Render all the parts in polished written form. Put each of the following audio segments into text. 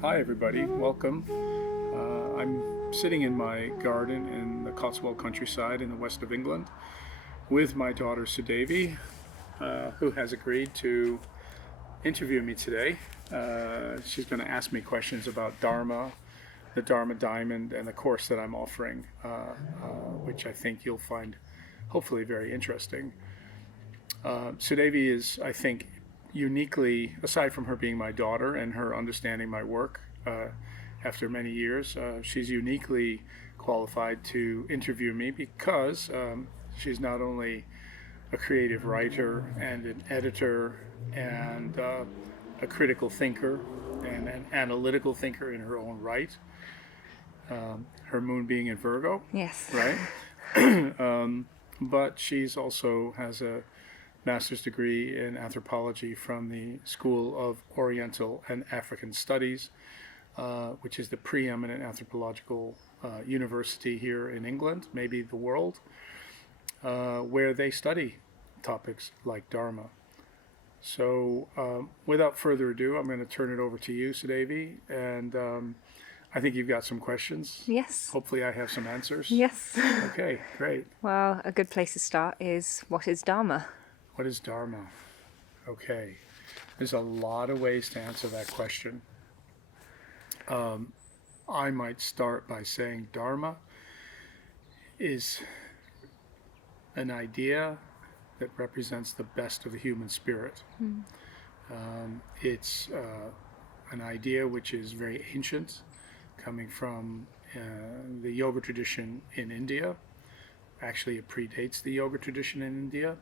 Hi everybody, welcome. I'm sitting in my garden in the Cotswold countryside in the west of England with my daughter Sudevi, who has agreed to interview me today. She's going to ask me questions about Dharma, the Dharma Diamond, and the course that I'm offering, which I think you'll find hopefully very interesting. Sudevi is, I think, uniquely, aside from her being my daughter and her understanding my work after many years, she's uniquely qualified to interview me because she's not only a creative writer and an editor and a critical thinker and an analytical thinker in her own right, her moon being in Virgo, Yes. right? But she's also has a master's degree in anthropology from the School of Oriental and African Studies, which is the preeminent anthropological university here in England, maybe the world, where they study topics like Dharma. So without further ado, I'm going to turn it over to you, Sudevi, and I think you've got some questions. Yes. Hopefully I have some answers. Yes. Okay, great. Well, a good place to start is, what is Dharma? What is Dharma? Okay, there's a lot of ways to answer that question. I might start by saying Dharma is an idea that represents the best of the human spirit. It's an idea which is very ancient, coming from the yoga tradition in India. Actually, it predates the yoga tradition in India.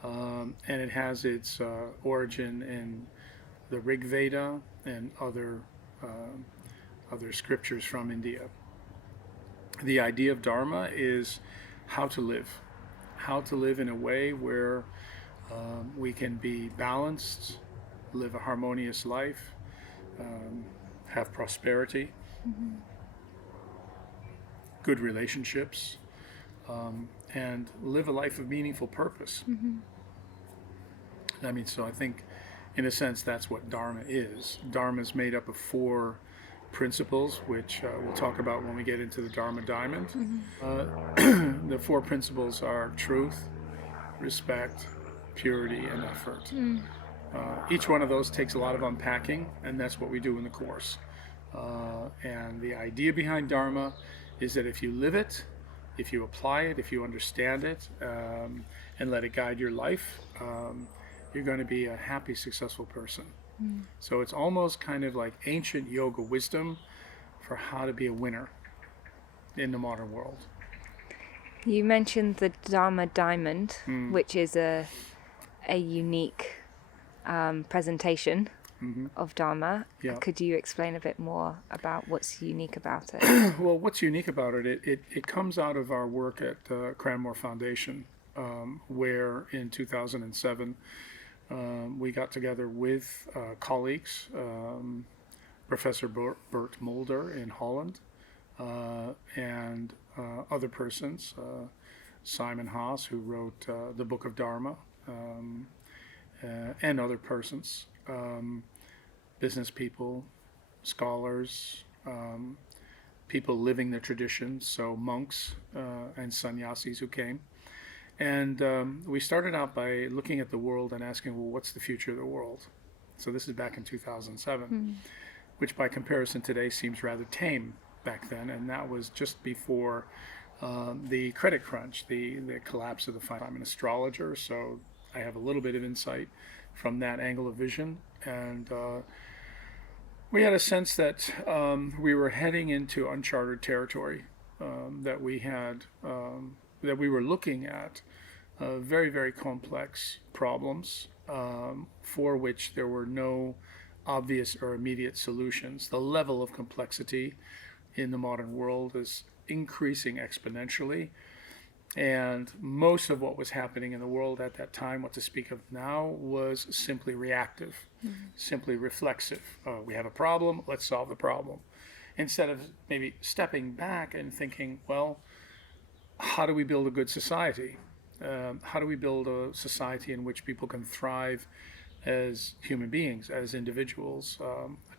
And it has its origin in the Rig Veda and other scriptures from India. The idea of Dharma is how to live in a way where we can be balanced, live a harmonious life, have prosperity, good relationships, and live a life of meaningful purpose. I mean, so I think, in a sense, that's what Dharma is. Dharma is made up of four principles, which we'll talk about when we get into the Dharma Diamond. The four principles are truth, respect, purity, and effort. Each one of those takes a lot of unpacking, and that's what we do in the course. And the idea behind Dharma is that if you live it, if you apply it, if you understand it, and let it guide your life, you're going to be a happy, successful person. So it's almost kind of like ancient yoga wisdom for how to be a winner in the modern world. You mentioned the Dharma Diamond, which is a unique presentation of Dharma. Yeah. Could you explain a bit more about what's unique about it? Well, what's unique about it, it comes out of our work at Cranmore Foundation, where in 2007 we got together with colleagues, Professor Bert Mulder in Holland, and other persons, Simon Haas, who wrote the Book of Dharma, and other persons, business people, scholars, people living the tradition, so monks and sannyasis who came. And we started out by looking at the world and asking, well, what's the future of the world? So this is back in 2007, which by comparison today seems rather tame back then. And that was just before the credit crunch, the collapse of the financial. I'm an astrologer, so I have a little bit of insight from that angle of vision. And we had a sense that we were heading into uncharted territory, that we had, that we were looking at very, very complex problems for which there were no obvious or immediate solutions. The level of complexity in the modern world is increasing exponentially. And most of what was happening in the world at that time, what to speak of now, was simply reactive, simply reflexive. We have a problem, let's solve the problem. Instead of maybe stepping back and thinking, well, how do we build a good society? How do we build a society in which people can thrive as human beings, as individuals,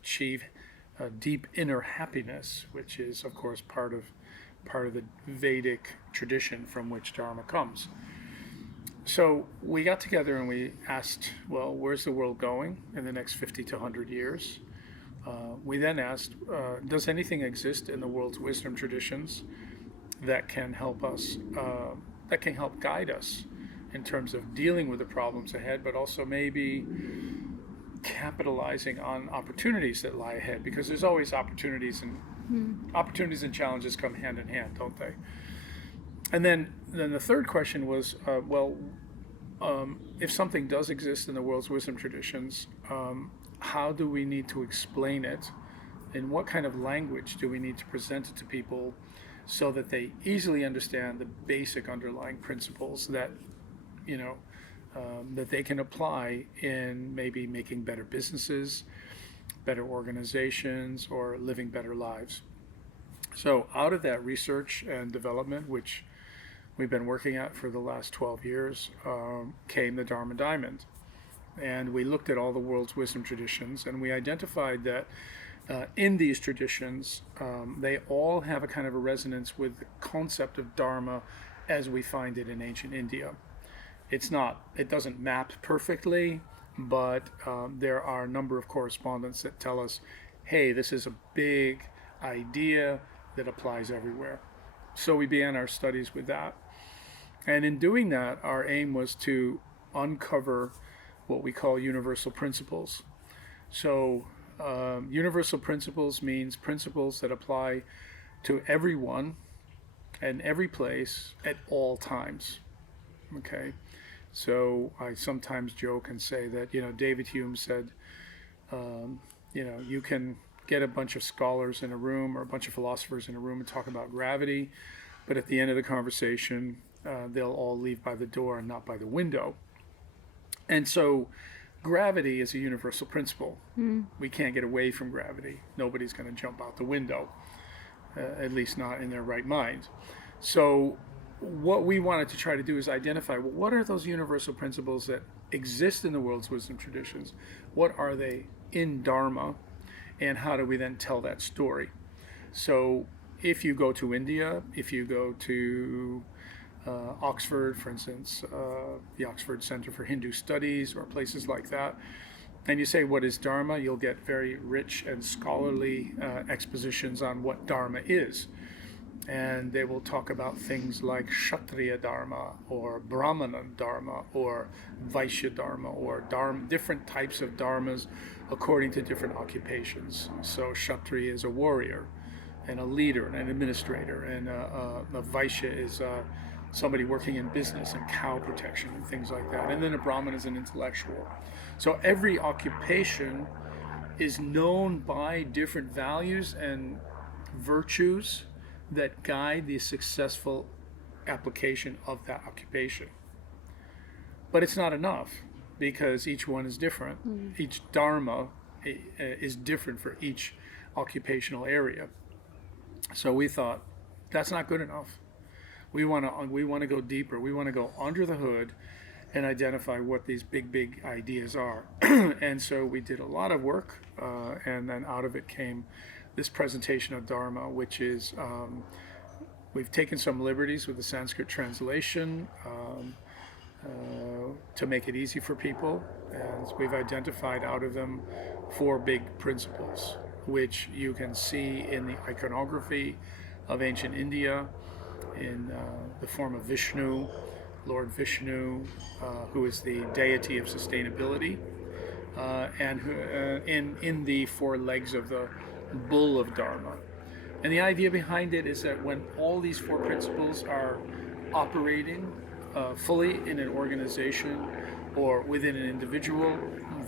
achieve deep inner happiness, which is, of course, part of the Vedic tradition from which Dharma comes. So we got together and we asked, well, where's the world going in the next 50 to 100 years? We then asked, does anything exist in the world's wisdom traditions that can help us, that can help guide us in terms of dealing with the problems ahead, but also maybe capitalizing on opportunities that lie ahead? Because there's always opportunities, and opportunities and challenges come hand in hand, don't they? And then the third question was, if something does exist in the world's wisdom traditions, how do we need to explain it? In what kind of language do we need to present it to people so that they easily understand the basic underlying principles that, that they can apply in maybe making better businesses, better organizations, or living better lives? So out of that research and development, which we've been working at for the last 12 years, came the Dharma Diamond. And we looked at all the world's wisdom traditions, and we identified that in these traditions, they all have a kind of a resonance with the concept of Dharma as we find it in ancient India. It doesn't map perfectly, but there are a number of correspondents that tell us, hey, this is a big idea that applies everywhere. So we began our studies with that. And in doing that, our aim was to uncover what we call universal principles. So universal principles means principles that apply to everyone and every place at all times. Okay, so I sometimes joke and say that, David Hume said, you can get a bunch of scholars in a room or a bunch of philosophers in a room and talk about gravity, but at the end of the conversation, they'll all leave by the door and not by the window. And so gravity is a universal principle. We can't get away from gravity. Nobody's going to jump out the window, at least not in their right mind. So what we wanted to try to do is identify, well, what are those universal principles that exist in the world's wisdom traditions? What are they in Dharma? And how do we then tell that story? So if you go to India, if you go to Oxford, for instance, the Oxford Center for Hindu Studies, or places like that, and you say, what is Dharma? You'll get very rich and scholarly expositions on what Dharma is. And they will talk about things like Kshatriya Dharma, or Brahmana Dharma, or Vaishya Dharma, or different types of dharmas according to different occupations. So Kshatriya is a warrior, and a leader, and an administrator, and a Vaishya is somebody working in business and cow protection and things like that. And then a Brahmin is an intellectual. So every occupation is known by different values and virtues that guide the successful application of that occupation. But it's not enough, because each one is different. Each dharma is different for each occupational area. So we thought, that's not good enough. We want to go deeper. We want to go under the hood and identify what these big ideas are. And so we did a lot of work, and then out of it came this presentation of Dharma, which is, we've taken some liberties with the Sanskrit translation to make it easy for people. And we've identified out of them 4 big principles, which you can see in the iconography of ancient India in the form of Vishnu, Lord Vishnu, who is the deity of sustainability, and who, in the 4 legs of the bull of Dharma. And the idea behind it is that when all these 4 principles are operating fully in an organization or within an individual,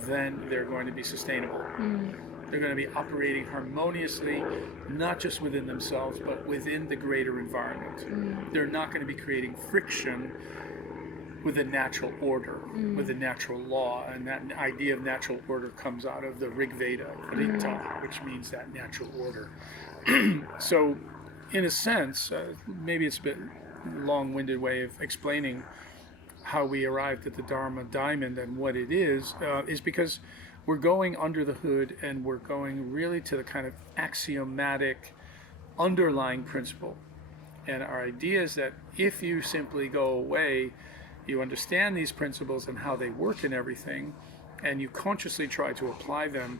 then they're going to be sustainable. They're going to be operating harmoniously, not just within themselves, but within the greater environment. They're not going to be creating friction with the natural order, with the natural law. And that idea of natural order comes out of the Rig Veda, Rita, which means that natural order. So, in a sense, maybe it's a bit long-winded way of explaining how we arrived at the Dharma Diamond and what it is because we're going under the hood, and we're going really to the kind of axiomatic underlying principle. And our idea is that if you simply go away, you understand these principles and how they work in everything, and you consciously try to apply them,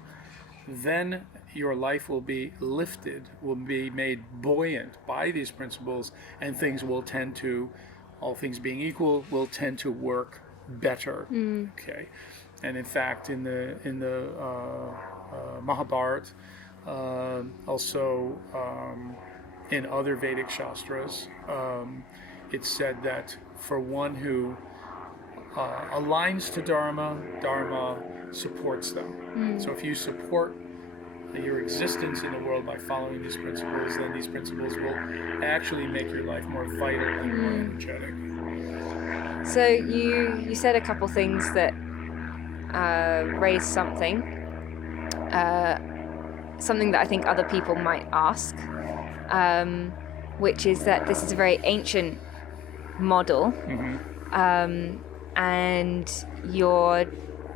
then your life will be lifted, will be made buoyant by these principles, and things will tend to, all things being equal, will tend to work better. Okay, and in fact, in the Mahabharata, also in other Vedic Shastras, it's said that for one who aligns to Dharma, Dharma supports them. So if you support your existence in the world by following these principles, then these principles will actually make your life more vital and more energetic. So you said a couple things that raised something that I think other people might ask, which is that this is a very ancient model, and your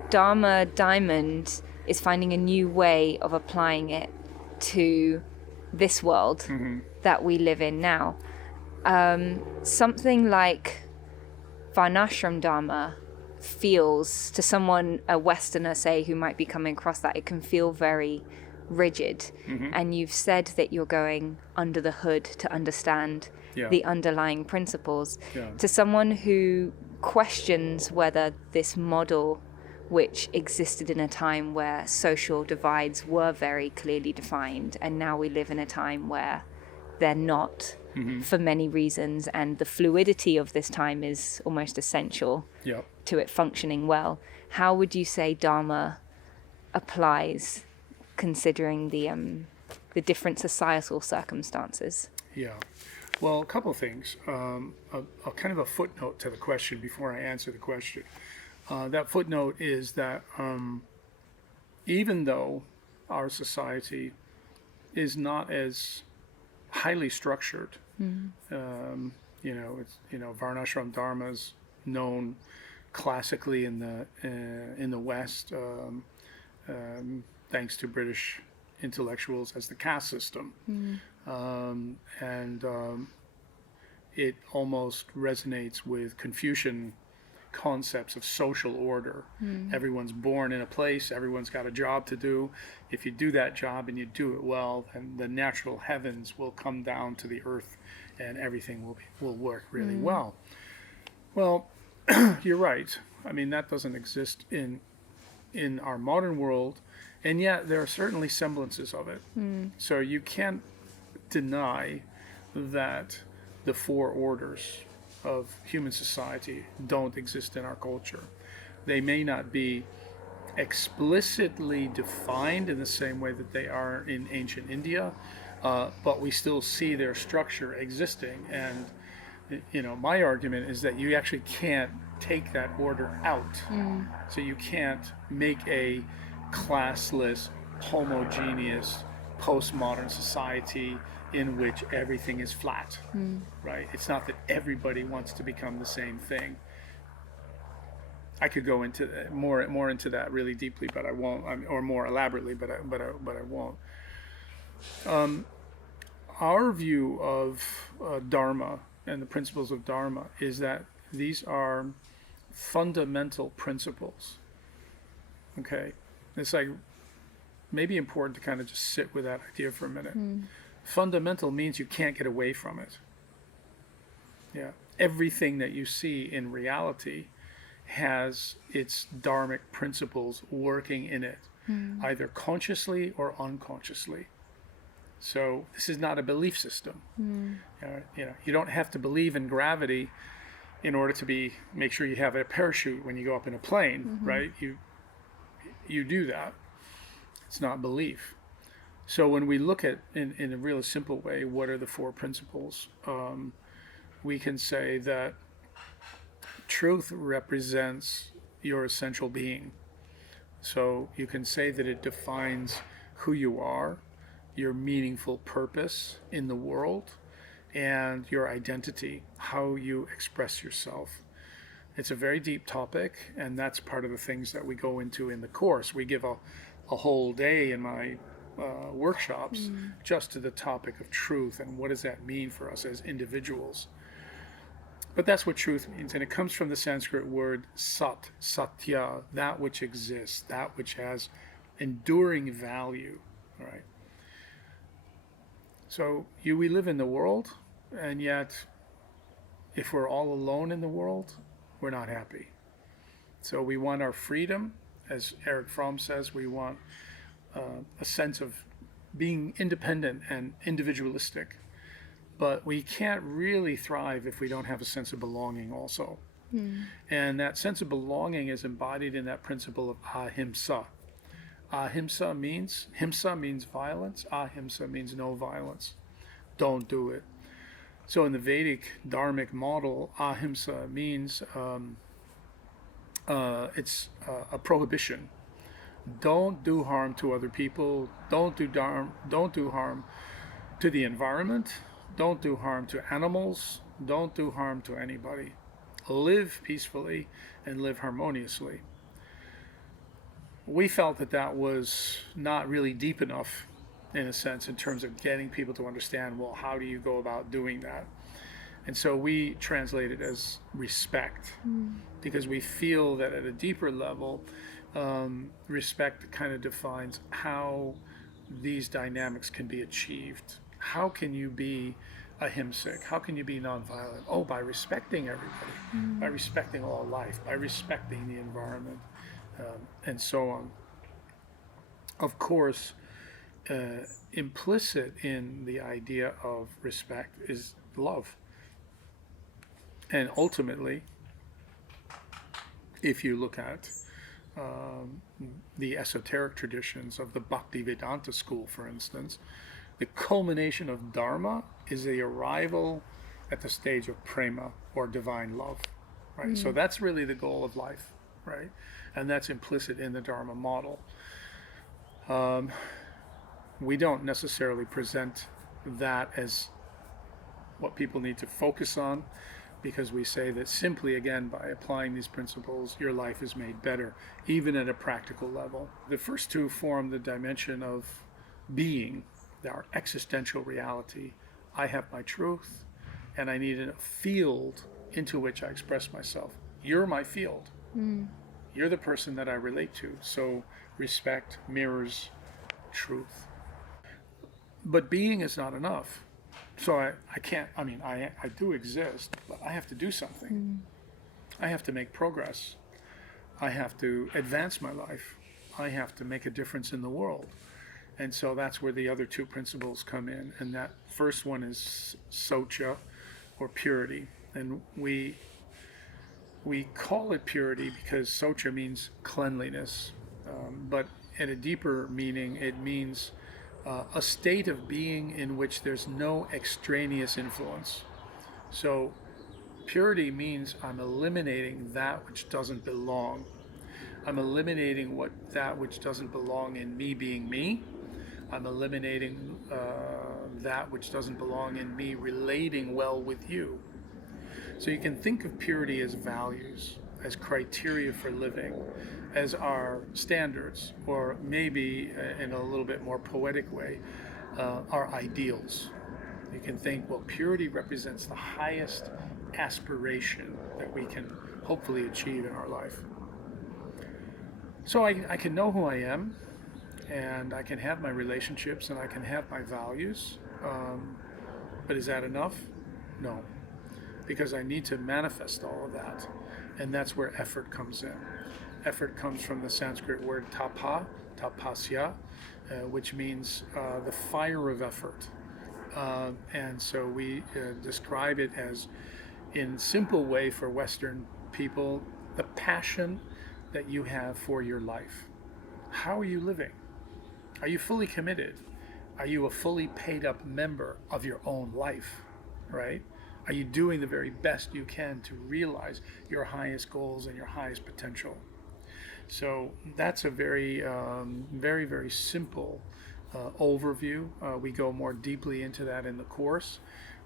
Dharma Diamond is finding a new way of applying it to this world that we live in now. Something like Varnashram Dharma feels, to someone, a Westerner, say, who might be coming across that, it can feel very rigid. And you've said that you're going under the hood to understand the underlying principles. To someone who questions whether this model, which existed in a time where social divides were very clearly defined, and now we live in a time where they're not, for many reasons, and the fluidity of this time is almost essential to it functioning well. How would you say Dharma applies, considering the different societal circumstances? Well, a couple of things. A kind of a footnote to the question before I answer the question. That footnote is that even though our society is not as highly structured, Varnashram Dharma is known classically in the West, thanks to British intellectuals, as the caste system, and it almost resonates with Confucian concepts of social order. Everyone's born in a place, everyone's got a job to do. If you do that job and you do it well, then the natural heavens will come down to the earth and everything will work really well. Well, you're right. I mean, that doesn't exist in our modern world, and yet there are certainly semblances of it. So you can't deny that the four orders of human society don't exist in our culture. They may not be explicitly defined in the same way that they are in ancient India, but we still see their structure existing. And my argument is that you actually can't take that order out. So you can't make a classless, homogeneous, postmodern society in which everything is flat, right? It's not that everybody wants to become the same thing. I could go into more into that really deeply, but I won't, or more elaborately, but I won't. Our view of Dharma and the principles of Dharma is that these are fundamental principles. Okay, it's like maybe important to kind of just sit with that idea for a minute. Fundamental means you can't get away from it. Everything that you see in reality has its dharmic principles working in it, either consciously or unconsciously. So this is not a belief system. You don't have to believe in gravity in order to make sure you have a parachute when you go up in a plane, right? You do that. It's not belief. So when we look at, in a really simple way, what are the four principles, we can say that truth represents your essential being. So you can say that it defines who you are, your meaningful purpose in the world, and your identity, how you express yourself. It's a very deep topic, and that's part of the things that we go into in the course. We give a whole day in my workshops just to the topic of truth and what does that mean for us as individuals. But that's what truth means, and it comes from the Sanskrit word sat, satya, that which exists, that which has enduring value, right? So we live in the world, and yet if we're all alone in the world, we're not happy. So we want our freedom, as Erich Fromm says, we want a sense of being independent and individualistic. But we can't really thrive if we don't have a sense of belonging also. And that sense of belonging is embodied in that principle of ahimsa. Ahimsa means, himsa means violence, ahimsa means no violence. Don't do it. So in the Vedic dharmic model, ahimsa means it's a prohibition. Don't do harm to other people. Don't do harm to the environment. Don't do harm to animals. Don't do harm to anybody. Live peacefully and live harmoniously. We felt that was not really deep enough, in a sense, in terms of getting people to understand, well, how do you go about doing that? And so we translate it as respect, because we feel that at a deeper level, respect kind of defines how these dynamics can be achieved. How can you be ahimsic? How can you be nonviolent? Oh, by respecting everybody, by respecting all life, by respecting the environment, and so on. Of course, implicit in the idea of respect is love. And ultimately, if you look at the esoteric traditions of the Bhaktivedanta school, for instance, the culmination of Dharma is the arrival at the stage of prema, or divine love, right? So that's really the goal of life, right? And that's implicit in the Dharma model. We don't necessarily present that as what people need to focus on, because we say that simply, again, by applying these principles, your life is made better, even at a practical level. The first two form the dimension of being, our existential reality. I have my truth, and I need a field into which I express myself. You're my field. You're the person that I relate to. So respect mirrors truth. But being is not enough. So I can't, I do exist, but I have to do something. I have to make progress. I have to advance my life. I have to make a difference in the world. And so that's where the other two principles come in. And that first one is socha, or purity. And we call it purity because socha means cleanliness. But at a deeper meaning, it means a state of being in which there's no extraneous influence. So purity means I'm eliminating that which doesn't belong. I'm eliminating that which doesn't belong in me being me. I'm eliminating that which doesn't belong in me relating well with you. So you can think of purity as values, as criteria for living, as our standards, or maybe in a little bit more poetic way, our ideals. You can think, well, purity represents the highest aspiration that we can hopefully achieve in our life. So I can know who I am, and I can have my relationships, and I can have my values, but is that enough? No, because I need to manifest all of that, and that's where effort comes in. Effort comes from the Sanskrit word tapa, tapasya, which means the fire of effort, and so we describe it as, in simple way for Western people, the passion that you have for your life. How are you living? Are you fully committed? Are you a fully paid up member of your own life, right? Are you doing the very best you can to realize your highest goals and your highest potential? So that's a very, very, very simple overview. We go more deeply into that in the course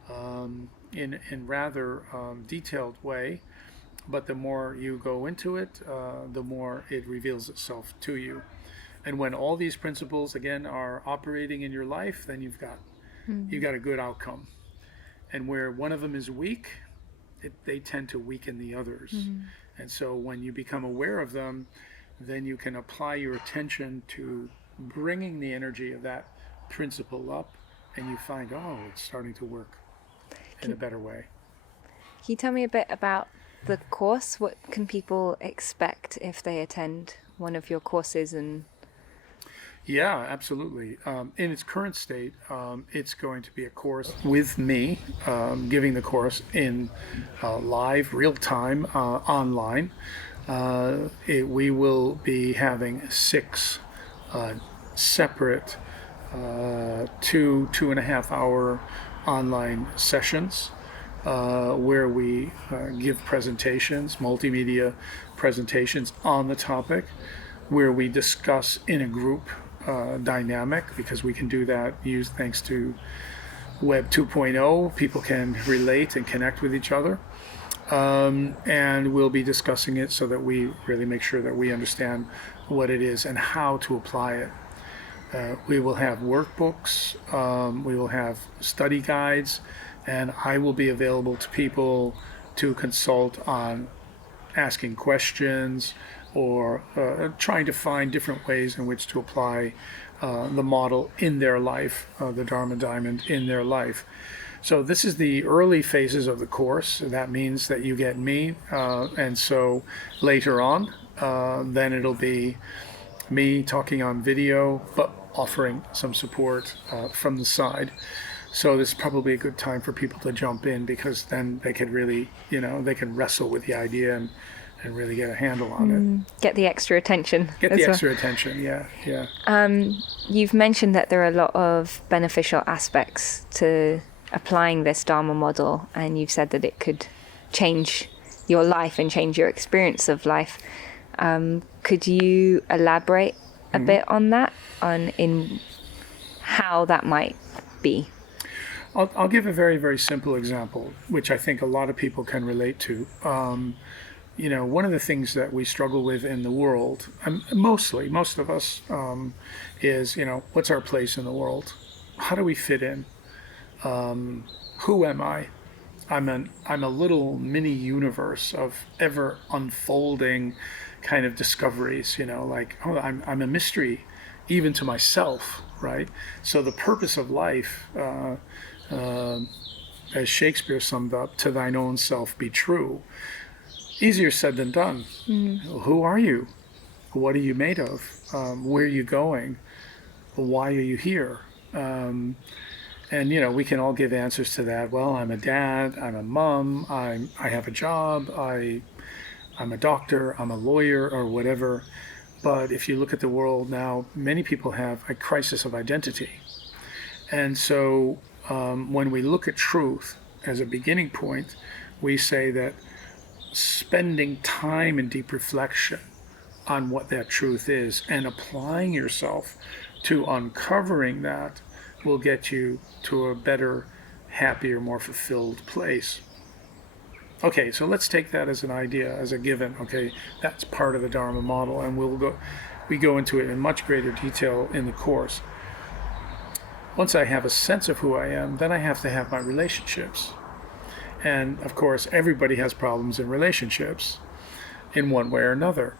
in rather detailed way. but the more you go into it, the more it reveals itself to you. And when all these principles again are operating in your life, then you've got a good outcome. And where one of them is weak, they tend to weaken the others. And so when you become aware of them, then you can apply your attention to bringing the energy of that principle up, and you find, oh, it's starting to work in a better way. Can you tell me a bit about the course? What can people expect if they attend one of your courses? And Yeah, absolutely. In its current state, it's going to be a course with me, giving the course in live, real time, online. We will be having 6 separate 2.5 hour online sessions where we give presentations, multimedia presentations on the topic, where we discuss in a group dynamic, because we can do that thanks to Web 2.0. People can relate and connect with each other. And we'll be discussing it so that we really make sure that we understand what it is and how to apply it. We will have workbooks, we will have study guides, and I will be available to people to consult on asking questions or trying to find different ways in which to apply the model in their life, the Dharma Diamond in their life. So this is the early phases of the course. That means that you get me, and so later on, then it'll be me talking on video, but offering some support from the side. So this is probably a good time for people to jump in, because then they could really, they can wrestle with the idea and really get a handle on it. get the extra attention. Get the extra attention, yeah. You've mentioned that there are a lot of beneficial aspects to applying this Dharma model, and you've said that it could change your life and change your experience of life. Could you elaborate a bit on that, in how that might be? I'll give a very, very simple example, which I think a lot of people can relate to. One of the things that we struggle with in the world, most of us, is, what's our place in the world? How do we fit in? Who am I? I'm a little mini universe of ever unfolding kind of discoveries, like, oh, I'm a mystery even to myself, right? So the purpose of life, as Shakespeare summed up, to thine own self be true. Easier said than done. Who are you? What are you made of? Where are you going? Why are you here? And we can all give answers to that. Well, I'm a dad, I'm a mom, I have a job, I'm a doctor, I'm a lawyer, or whatever. But if you look at the world now, many people have a crisis of identity. And so when we look at truth as a beginning point, we say that spending time in deep reflection on what that truth is and applying yourself to uncovering that will get you to a better, happier, more fulfilled place. Okay, so let's take that as an idea, as a given. Okay, that's part of the Dharma model, and we go into it in much greater detail in the course. Once I have a sense of who I am, then I have to have my relationships. And of course, everybody has problems in relationships in one way or another.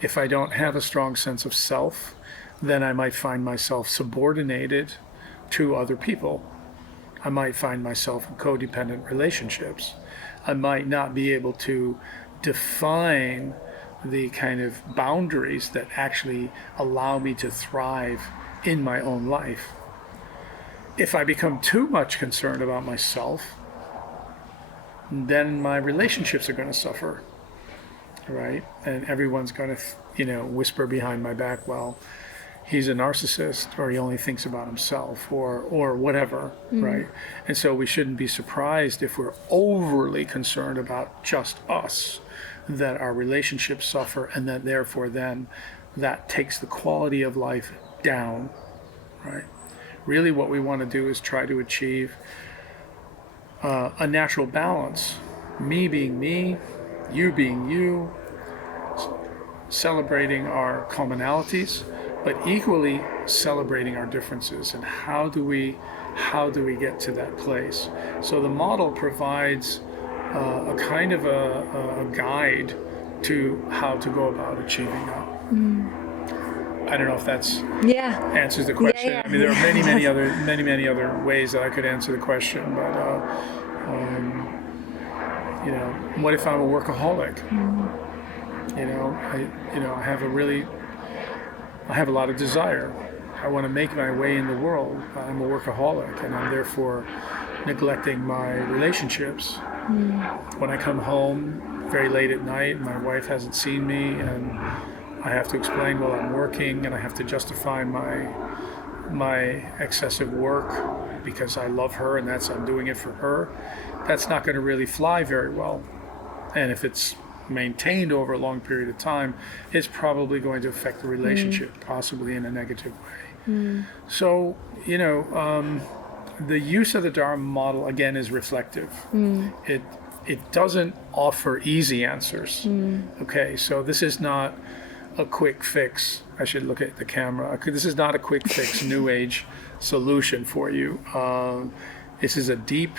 If I don't have a strong sense of self, then I might find myself subordinated to other people. I might find myself in codependent relationships. I might not be able to define the kind of boundaries that actually allow me to thrive in my own life. If I become too much concerned about myself, then my relationships are going to suffer, right? And everyone's going to, whisper behind my back, well, he's a narcissist, or he only thinks about himself, or whatever, right? And so we shouldn't be surprised if we're overly concerned about just us, that our relationships suffer, and that therefore then that takes the quality of life down, right? Really what we want to do is try to achieve a natural balance. Me being me, you being you, celebrating our commonalities, but equally celebrating our differences. And how do we get to that place? So the model provides a kind of a guide to how to go about achieving that. I don't know if that's Yeah. answers the question. Yeah. I mean, there are many other ways that I could answer the question, but what if I'm a workaholic? I have a lot of desire. I want to make my way in the world. I'm a workaholic, and I'm therefore neglecting my relationships. When I come home very late at night, my wife hasn't seen me, and I have to explain, well, I'm working, and I have to justify my excessive work because I love her, and I'm doing it for her. That's not going to really fly very well. And if it's maintained over a long period of time, it's probably going to affect the relationship, possibly in a negative way. So, the use of the Dharma model, again, is reflective. It doesn't offer easy answers. Okay, so this is not a quick fix. I should look at the camera. This is not a quick fix, new age solution for you. This is a deep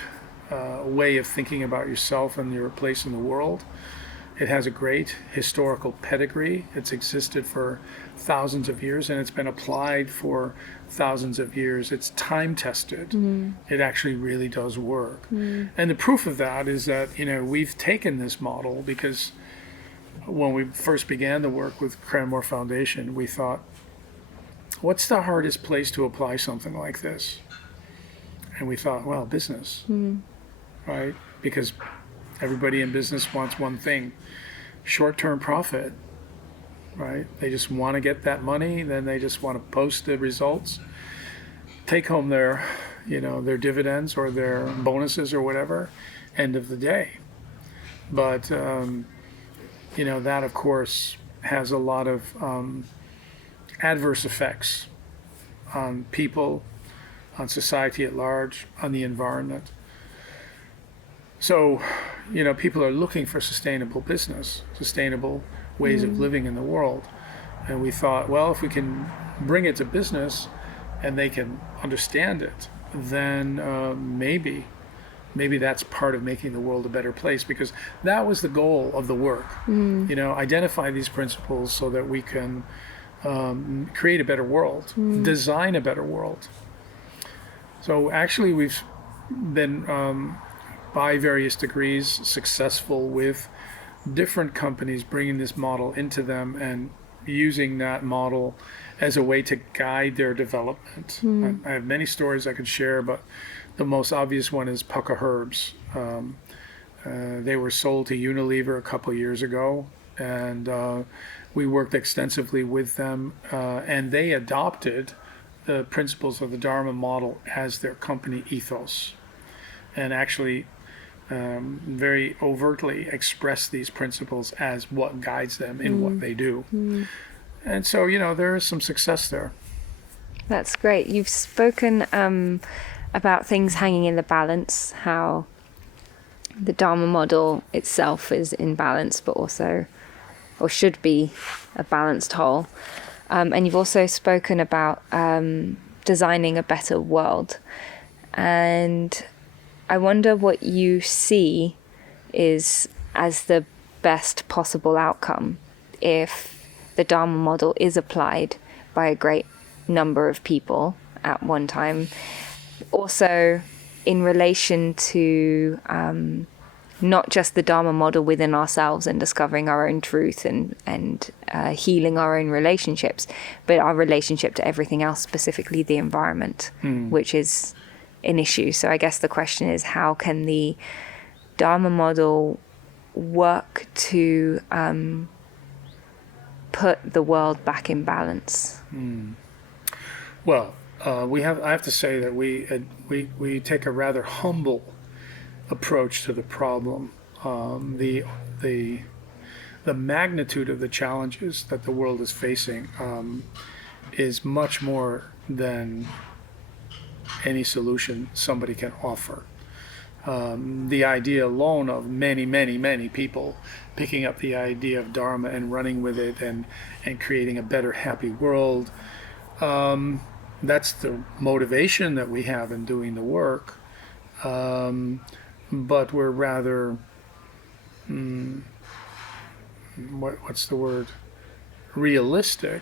way of thinking about yourself and your place in the world. It has a great historical pedigree. It's existed for thousands of years, and it's been applied for thousands of years. It's time tested. It actually really does work. And the proof of that is that, we've taken this model because when we first began the work with Cranmore Foundation, we thought, what's the hardest place to apply something like this? And we thought, well, business, right? Because everybody in business wants one thing, short-term profit, right? They just want to get that money, then they just want to post the results, take home their dividends or their bonuses or whatever, end of the day. But, that, of course, has a lot of adverse effects on people, on society at large, on the environment. So, people are looking for sustainable business, sustainable ways of living in the world. And we thought, well, if we can bring it to business and they can understand it, then maybe that's part of making the world a better place, because that was the goal of the work. Identify these principles so that we can create a better world, design a better world. So actually we've been by various degrees successful with different companies bringing this model into them and using that model as a way to guide their development. I have many stories I could share, but the most obvious one is Pucka Herbs. They were sold to Unilever a couple of years ago, and we worked extensively with them, and they adopted the principles of the Dharma model as their company ethos, and actually very overtly express these principles as what guides them in what they do. And so, there is some success there. That's great. You've spoken about things hanging in the balance, how the Dharma model itself is in balance, but also, or should be, a balanced whole. And you've also spoken about designing a better world. And I wonder what you see is as the best possible outcome if the Dharma model is applied by a great number of people at one time. Also, in relation to not just the Dharma model within ourselves and discovering our own truth and healing our own relationships, but our relationship to everything else, specifically the environment, which is an issue. So I guess the question is, how can the Dharma model work to put the world back in balance? Well, I have to say that we take a rather humble approach to the problem. The magnitude of the challenges that the world is facing is much more than any solution somebody can offer. The idea alone of many, many, many people picking up the idea of Dharma and running with it and creating a better, happy world, that's the motivation that we have in doing the work. But we're rather, what's the word? Realistic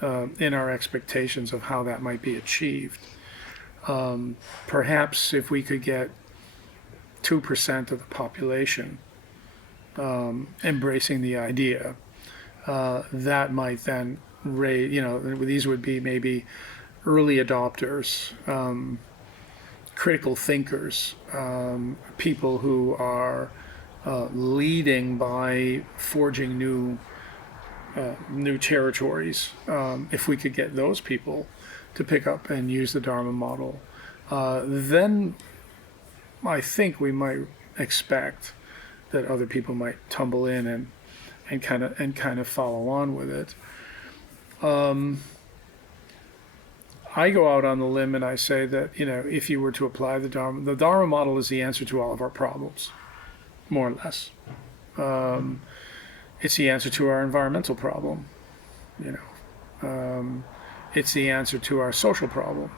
in our expectations of how that might be achieved. Perhaps if we could get 2% of the population embracing the idea, that might then raise, these would be maybe early adopters, critical thinkers, people who are leading by forging new territories. If we could get those people to pick up and use the Dharma model, then I think we might expect that other people might tumble in and kind of follow on with it. I go out on the limb and I say that, if you were to apply the Dharma model is the answer to all of our problems, more or less. It's the answer to our environmental problem, it's the answer to our social problem.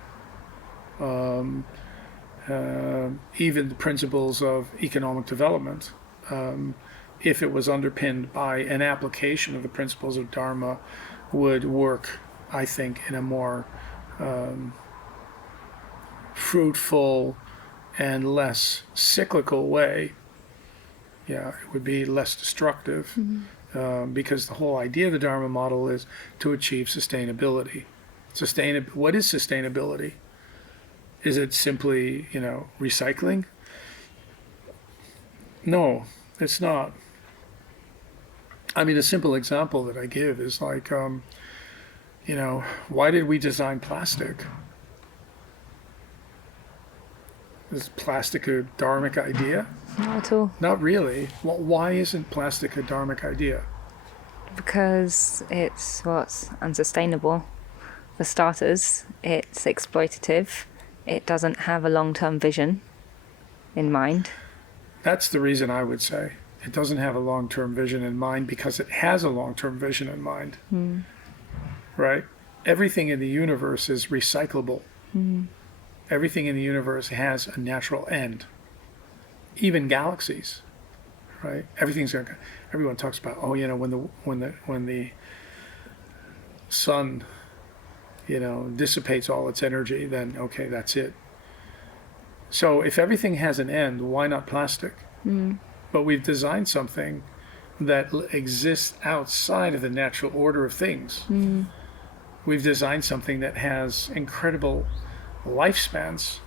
Even the principles of economic development, if it was underpinned by an application of the principles of Dharma, would work, I think, in a more fruitful and less cyclical way. Yeah, it would be less destructive, because the whole idea of the Dharma model is to achieve sustainability. What is sustainability? Is it simply, recycling? No, it's not. I mean, a simple example that I give is like, why did we design plastic? Is plastic a dharmic idea? Not at all. Not really. Well, why isn't plastic a dharmic idea? Because it's unsustainable. For starters, it's exploitative. It doesn't have a long-term vision in mind. That's the reason I would say. It doesn't have a long-term vision in mind because it has a long-term vision in mind. Right? Everything in the universe is recyclable. Everything in the universe has a natural end. Even galaxies, right? Everyone talks about, when the sun, dissipates all its energy, then okay, that's it. So if everything has an end, why not plastic? But we've designed something that exists outside of the natural order of things. We've designed something that has incredible lifespans,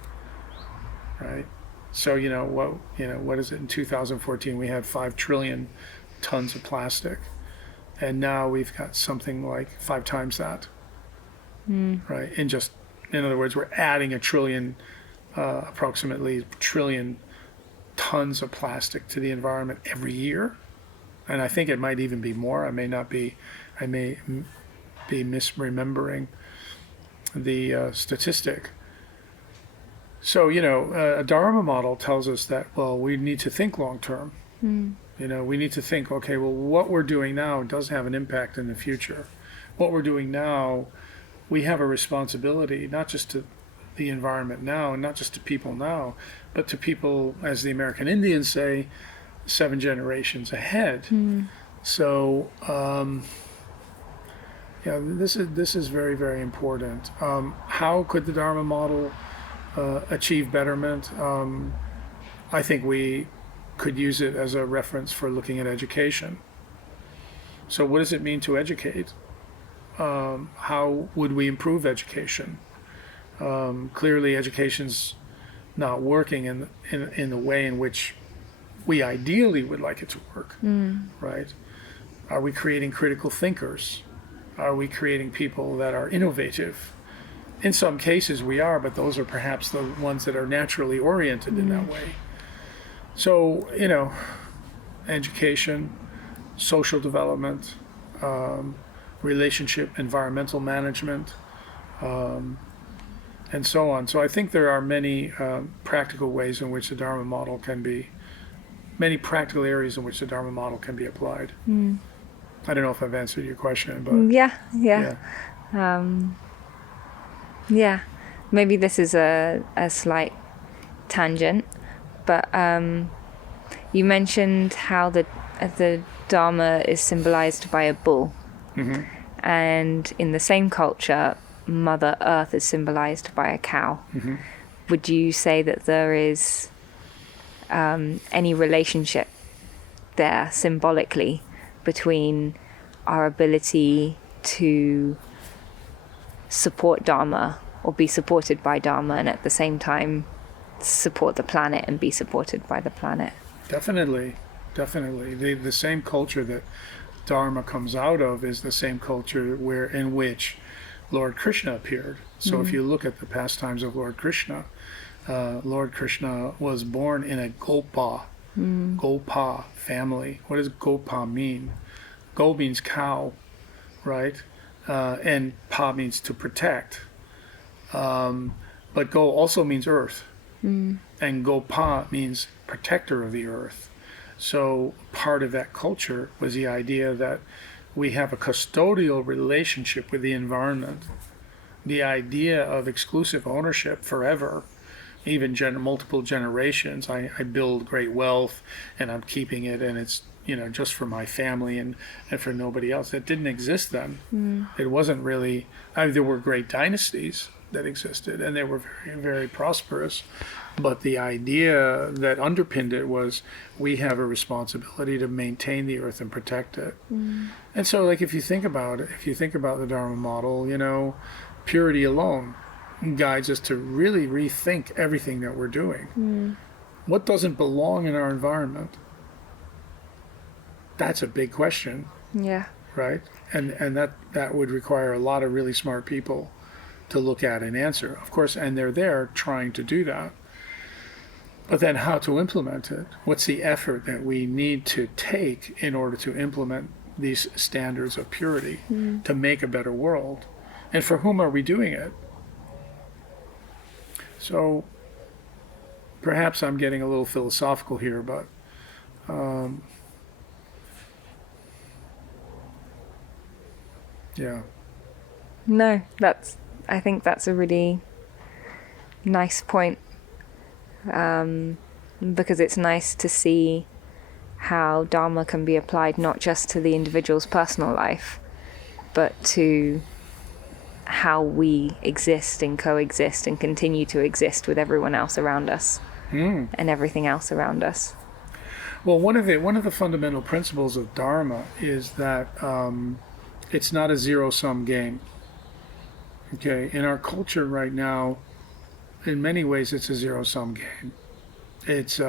right? So what is it? In 2014 we had 5 trillion tons of plastic, and now we've got something like 5 times that. Right? In other words, we're adding approximately a trillion tons of plastic to the environment every year, and I think it might even be more. I may be misremembering the statistic. So a Dharma model tells us that, well, we need to think long term. We need to think, okay, well, what we're doing now does have an impact in the future. What we're doing now, we have a responsibility, not just to the environment now, and not just to people now, but to people, as the American Indians say, 7 generations ahead. So, this is very, very important. How could the Dharma model achieve betterment? I think we could use it as a reference for looking at education. So what does it mean to educate? How would we improve education? Clearly, education's not working in the way in which we ideally would like it to work, right? Are we creating critical thinkers? Are we creating people that are innovative? In some cases we are, but those are perhaps the ones that are naturally oriented in that way. So, education, social development, relationship, environmental management, and so on. So I think there are many practical ways in which the Dharma model can be, many practical areas in which the Dharma model can be applied. I don't know if I've answered your question, but Yeah. Yeah. Maybe this is a slight tangent, but you mentioned how the Dharma is symbolized by a bull. And in the same culture, Mother Earth is symbolized by a cow. Would you say that there is any relationship there symbolically between our ability to support Dharma or be supported by Dharma, and at the same time support the planet and be supported by the planet? Definitely. The same culture that Dharma comes out of is the same culture in which Lord Krishna appeared. So if you look at the pastimes of Lord Krishna was born in a Gopa family. What does Gopa mean? Go means cow, right? And pa means to protect. But Go also means earth. And Gopa means protector of the earth. So part of that culture was the idea that we have a custodial relationship with the environment. The idea of exclusive ownership forever, even multiple generations. I build great wealth and I'm keeping it, and it's just for my family and for nobody else. It didn't exist then. It wasn't really. There were great dynasties that existed, and they were very, very prosperous. But the idea that underpinned it was we have a responsibility to maintain the earth and protect it. And so, like, if you think about it, if you think about the Dharma model, purity alone guides us to really rethink everything that we're doing. What doesn't belong in our environment? That's a big question. Yeah. Right? And that would require a lot of really smart people to look at and answer, of course, and they're there trying to do that. But then how to implement it? What's the effort that we need to take in order to implement these standards of purity to make a better world? And for whom are we doing it? So perhaps I'm getting a little philosophical here, but yeah. No, I think that's a really nice point, because it's nice to see how Dharma can be applied not just to the individual's personal life, but to how we exist and coexist and continue to exist with everyone else around us and everything else around us. Well, one of the fundamental principles of Dharma is that it's not a zero-sum game. Okay, in our culture right now, in many ways, it's a zero-sum game. It's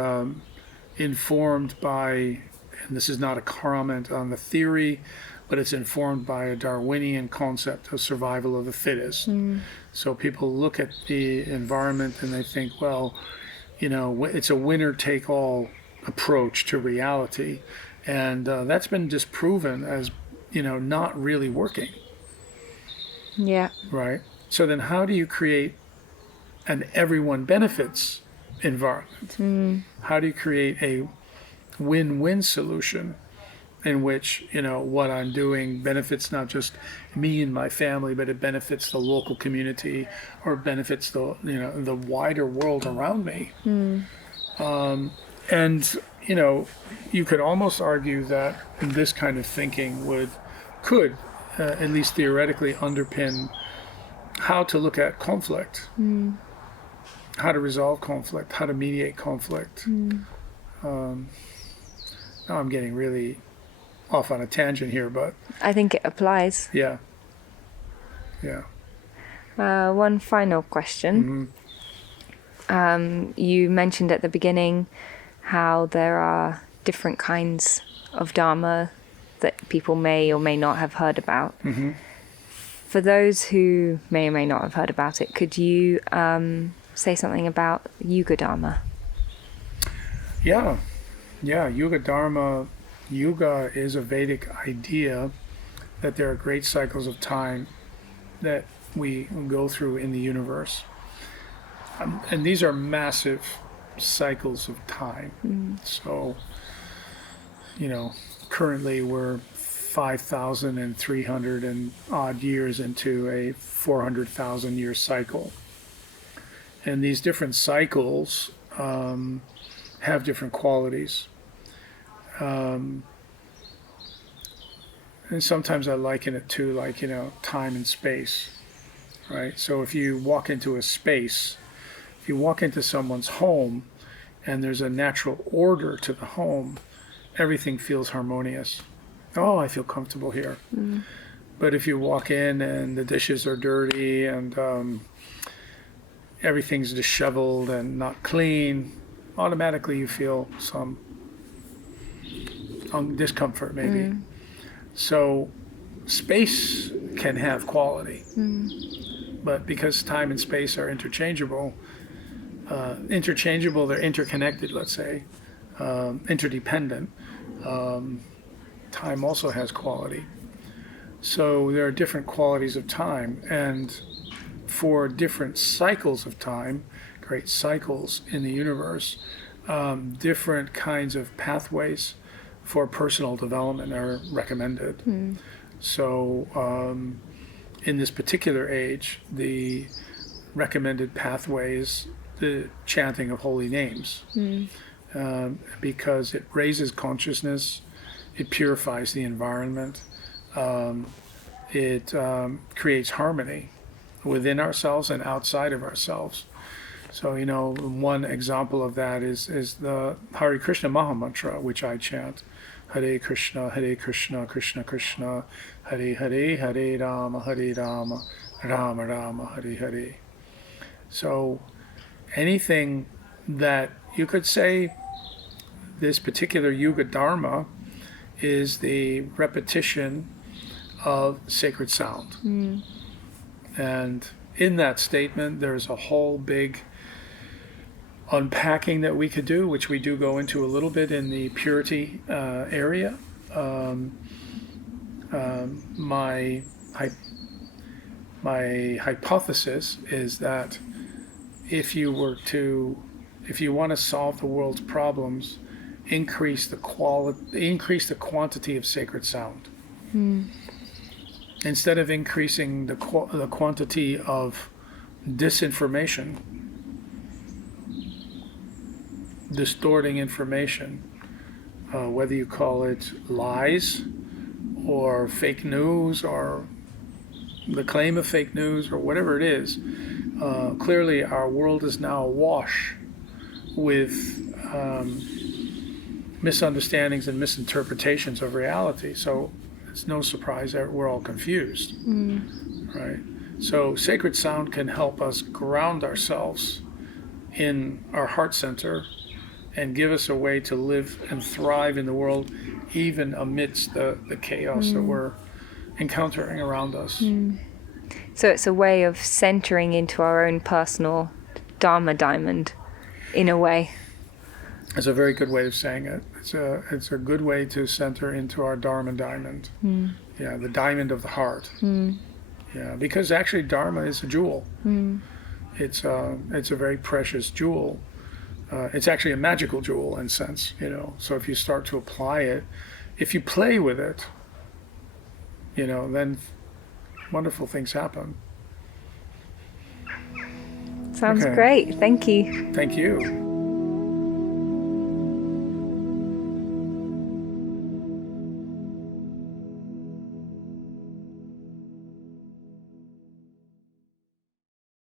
informed by, and this is not a comment on the theory, but it's informed by a Darwinian concept of survival of the fittest. So people look at the environment and they think, well, it's a winner-take-all approach to reality, and that's been disproven as not really working. Yeah. Right. So then how do you create an everyone benefits environment? How do you create a win-win solution in which what I'm doing benefits not just me and my family, but it benefits the local community or benefits the wider world around me? And you could almost argue that this kind of thinking could at least theoretically underpin how to look at conflict, how to resolve conflict, how to mediate conflict. Now I'm getting really off on a tangent here, but I think it applies. Yeah. One final question. You mentioned at the beginning how there are different kinds of Dharma that people may or may not have heard about. For those who may or may not have heard about it, could you say something about Yuga Dharma? Yeah, Yuga Dharma. Yuga is a Vedic idea that there are great cycles of time that we go through in the universe. and these are massive cycles of time. So, currently we're 5,300 and odd years into a 400,000 year cycle. And these different cycles have different qualities. And sometimes I liken it to time and space, right? So if you walk into a space, if you walk into someone's home and there's a natural order to the home, everything feels harmonious. Oh, I feel comfortable here. But if you walk in and the dishes are dirty and everything's disheveled and not clean, automatically you feel some discomfort maybe. So space can have quality, but because time and space are interchangeable, they're interconnected, let's say, interdependent. Time also has quality. So there are different qualities of time, and for different cycles of time, great cycles in the universe, different kinds of pathways for personal development are recommended. So in this particular age, the recommended pathway is the chanting of holy names, because it raises consciousness, it purifies the environment, it creates harmony within ourselves and outside of ourselves. So, one example of that is the Hare Krishna Maha Mantra, which I chant. Hare Krishna, Krishna Krishna, Hare Hare, Hare Rama, Rama Rama, Hare Hare. So anything that you could say, this particular Yuga Dharma is the repetition of sacred sound. And in that statement, there's a whole big unpacking that we could do, which we do go into a little bit in the purity area. My hypothesis is that if you want to solve the world's problems, increase the quantity of sacred sound. Instead of increasing the quantity of disinformation, distorting information, whether you call it lies or fake news or the claim of fake news or whatever it is, clearly our world is now awash with misunderstandings and misinterpretations of reality. So it's no surprise that we're all confused, right? So sacred sound can help us ground ourselves in our heart center and give us a way to live and thrive in the world, even amidst the chaos that we're encountering around us. So it's a way of centering into our own personal Dharma Diamond, in a way. It's a very good way of saying it. It's a good way to center into our Dharma Diamond. Yeah, the diamond of the heart. Yeah, because actually Dharma is a jewel. It's a very precious jewel. It's actually a magical jewel in a sense, So if you start to apply it, if you play with it, then wonderful things happen. Sounds great. Thank you. Thank you.